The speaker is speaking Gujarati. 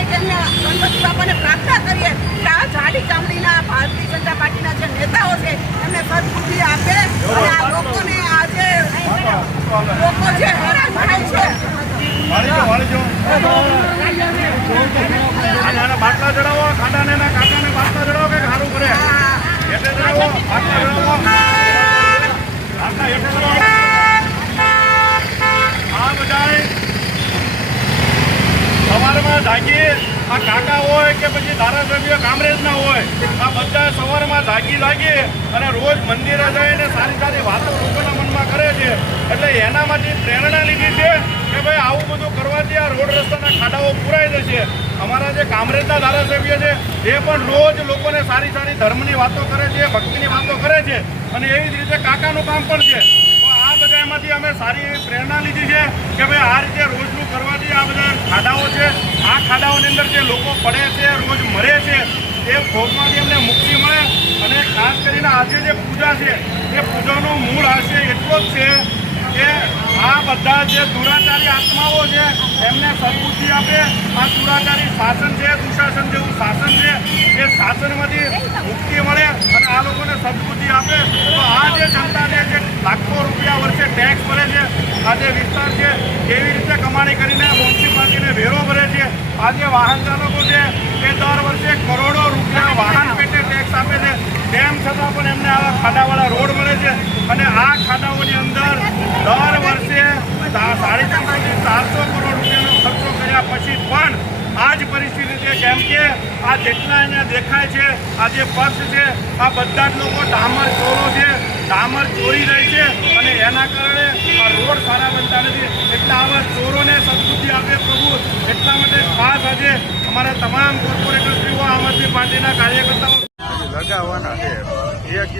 એક એમને ગણપતિ બાપાને પ્રાર્થના કરીએ કે આ જાડી ચામડીના ભારતીય જનતા પાર્ટીના જે નેતાઓ છે એમને સદબુદ્ધિ આપે અને આ લોકોને આજે લોકો જે હેરાન થાય છે બાટલા ચડાવો, ખાટાને કાકાને બાટલા ચડાવો કે સારું કરે એટલે ચડાવો, બાટલા ચડાવો, બાટલા એટલે ચડાવો. આ બધા સવારમાં જાગી આ કાકા હોય કે પછી ધારાસભ્ય કામરેજના હોય, આ બધા સવારમાં જાગી લાગી અને રોજ મંદિરે જઈને સારી સારી વાતો લોકોના મનમાં કરે છે. એટલે એનામાંથી પ્રેરણા લીધી છે કે ભાઈ આવું બધું કરવાથી આ રોડ રસ્તાના ખાડાઓ પૂરાઈ જશે. અમારા જે કામરેજના ધારાસભ્ય છે એ પણ રોજ લોકોને સારી સારી ધર્મની વાતો કરે છે, ભક્તિની વાતો કરે છે અને એવી જ રીતે કાકાનું કામ પણ છે. આ બધા એમાંથી અમે સારી પ્રેરણા લીધી છે કે ભાઈ આ રીતે રોજનું કરવાથી આ બધા ખાડાઓ છે, આ ખાડાઓની અંદર જે લોકો પડે છે, રોજ મરે છે, એ ભોગમાંથી એમને મુક્તિ મળે. અને ખાસ કરીને આજે જે પૂજા છે એ પૂજાનો મૂળ આશય એટલો જ છે કે આ બધા જે દુરાચારી આત્માઓ છે એમને સદબુદ્ધિ આપે. આ દુરાચારી શાસન છે, દુશાસન જેવું શાસન છે, એ શાસનમાંથી મુક્તિ મળે અને આ લોકોને સદબુદ્ધિ આપે. તો આ જે જનતાને જે લાખો રૂપિયા વર્ષે ટેક્સ ભરે છે, આ જે વિસ્તાર છે કેવી રીતે કમાણી કરીને મ્યુનિસિપાલિટીને વેરો ભરે છે, આ જે વાહન ચાલકો છે એ દર વર્ષે કરોડો રૂપિયા વાહન પેટે ટેક્સ આપે છે, તેમ છતાં પણ એમને આવા ખાડાવાળા રોડ મળે છે. અને આ ખાડાઓની અંદર દર વર્ષે 350 થી 400 કરોડ રૂપિયાનો ખર્ચો કર્યા પછી પણ આ જ પરિસ્થિતિ છે. કેમ કે આ જેટલા એને દેખાય છે, આ જે પક્ષ છે, આ બધા જ લોકો ડામર ચોરો છે, ડામર ચોરી રહી છે અને એના કારણે આ રોડ સારા બનતા નથી. એટલે આવા ચોરોને સદબુદ્ધિ આપે પ્રભુ. એટલા માટે ખાસ આજે અમારા તમામ કોર્પોરેટરશ્રીઓ, આમ આદમી પાર્ટીના કાર્યકર્તાઓ લગાવવાના છે. એક